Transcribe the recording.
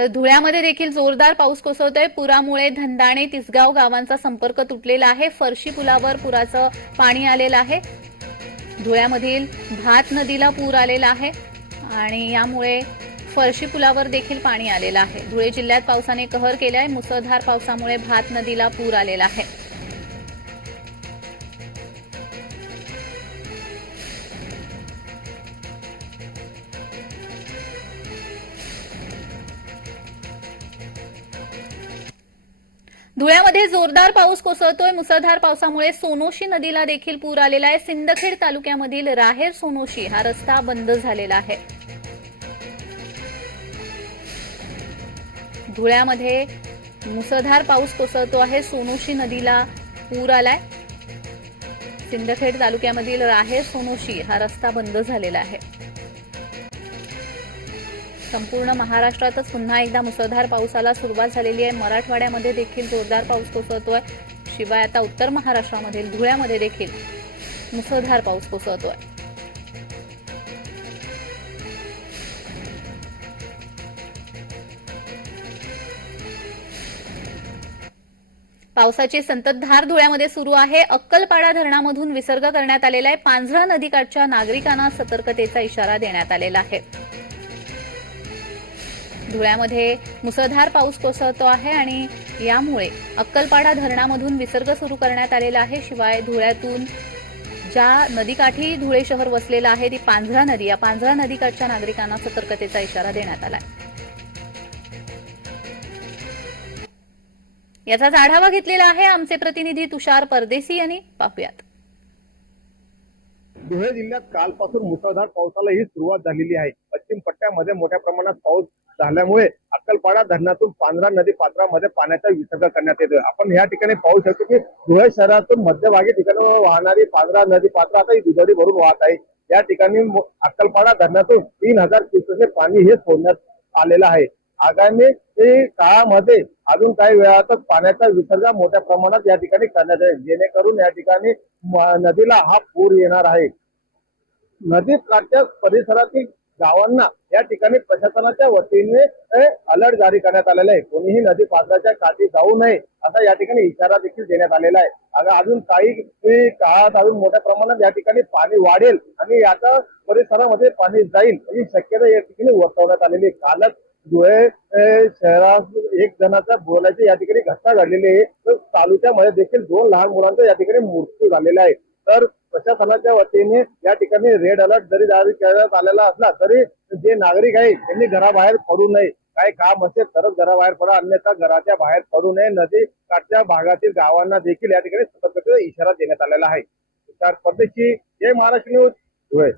तर धुळ्यामध्ये देखील जोरदार पाऊस कोसळतोय. पुरामुळे धंदाणे तिसगाव गावांचा संपर्क तुटलेला आहे. फरशी पुलावर पुराचं पाणी आलेलं आहे. धुळ्यामधील भात नदीला पूर आलेला आहे आणि यामुळे फरशी पुलावर देखील पाणी आलेलं आहे. धुळे जिल्ह्यात पावसाने कहर केलाय मुसळधार पावसामुळे भात नदीला पूर आलेला आहे. धुळ्यामध्ये जोरदार पाऊस कोसळतोय. मुसळधार पावसामुळे सोनोशी नदीला देखील पूर आलेला आहे. सिंदखेड तालुक्यामधील राहेर सोनोशी हा रस्ता बंद झालेला आहे. धुळ्यामध्ये मुसळधार पाऊस कोसळतो आहे. सोनोशी नदीला पूर आलाय. सिंदखेड तालुक्यामधील राहेर सोनोशी हा रस्ता बंद झालेला आहे. संपूर्ण महाराष्ट्रातच पुन्हा एकदा मुसळधार पावसाला सुरुवात झालेली आहे. मराठवाड्यामध्ये देखील जोरदार पाऊस कोसळतोय. शिवाय आता उत्तर महाराष्ट्रामधील धुळ्यामध्ये देखील मुसळधार पाऊस कोसळतोय. पावसाची संततधार धुळ्यामध्ये सुरू आहे. अक्कलपाडा धरणामधून विसर्ग करण्यात आलेला आहे. पांझरा नदीकाठच्या नागरिकांना सतर्कतेचा इशारा देण्यात आलेला आहे. धुळ्यामध्ये मुसळधार पाऊस कोसळतो आहे आणि यामुळे अक्कलपाडा धरणामधून विसर्ग सुरू करण्यात आलेला आहे. शिवाय धुळ्यातून ज्या नदीकाठी धुळे शहर वसलेलं आहे ती पांझरा नदी. या पांझरा नदीकाठच्या नागरिकांना सतर्कतेचा इशारा देण्यात आला याचाच आढावा घेतलेला आहे आमचे प्रतिनिधी तुषार परदेसी यांनी. पाहूयात. धुळे जिल्ह्यात कालपासून मुसळधार पावसाला ही सुरुवात झालेली आहे. पश्चिम पट्ट्यामध्ये मोठ्या प्रमाणात पाऊस झाल्यामुळे अक्कलपाडा धरणातून पांढरा नदी पात्रामध्ये पाण्याचा विसर्ग करण्यात येतो आपण या ठिकाणी पाहू शकतो की धुळे शहरातून मध्यभागी ठिकाणी वाहणारी पांढरा नदी पात्र आता ही दुधारी भरून वाहत आहे. या ठिकाणी अक्कलपाडा धरणातून तीन हजार क्युसेसचे पाणी हे सोडण्यात आलेलं आहे. आगामी काळामध्ये अजून काही वेळातच पाण्याचा विसर्ग मोठ्या प्रमाणात या ठिकाणी करण्यात येईल. जेणेकरून या ठिकाणी नदीला हा पूर येणार आहे. नदी काठच्या परिसरातील गावांना या ठिकाणी प्रशासनाच्या वतीने अलर्ट जारी करण्यात आलेला आहे. कोणीही नदी पात्राच्या काठी जाऊ नये असा या ठिकाणी इशारा देखील देण्यात आलेला आहे. अगं अजून काही काळात अजून मोठ्या प्रमाणात या ठिकाणी पाणी वाढेल आणि याचा परिसरामध्ये पाणी जाईल ही शक्यता या ठिकाणी वर्तवण्यात आलेली आहे. कालच धुळे शहरात एक जणाचा बोलायची या ठिकाणी घटना घडलेली आहे. तर तालुक्यामध्ये देखील दोन लहान मुलांचा या ठिकाणी मृत्यू झालेला आहे. तर प्रशासनाच्या वतीने या ठिकाणी रेड अलर्ट जरी जारी करण्यात आलेला असला तरी जे नागरिक आहेत त्यांनी घराबाहेर पडू नये. काही काम असेल तरच घराबाहेर पडा अन्यथा घराच्या बाहेर पडू नये. नदी काठच्या भागातील गावांना देखील या ठिकाणी सतर्कतेचा इशारा देण्यात आलेला आहे. तर परदेशी जय महाराष्ट्र न्यूज धुळे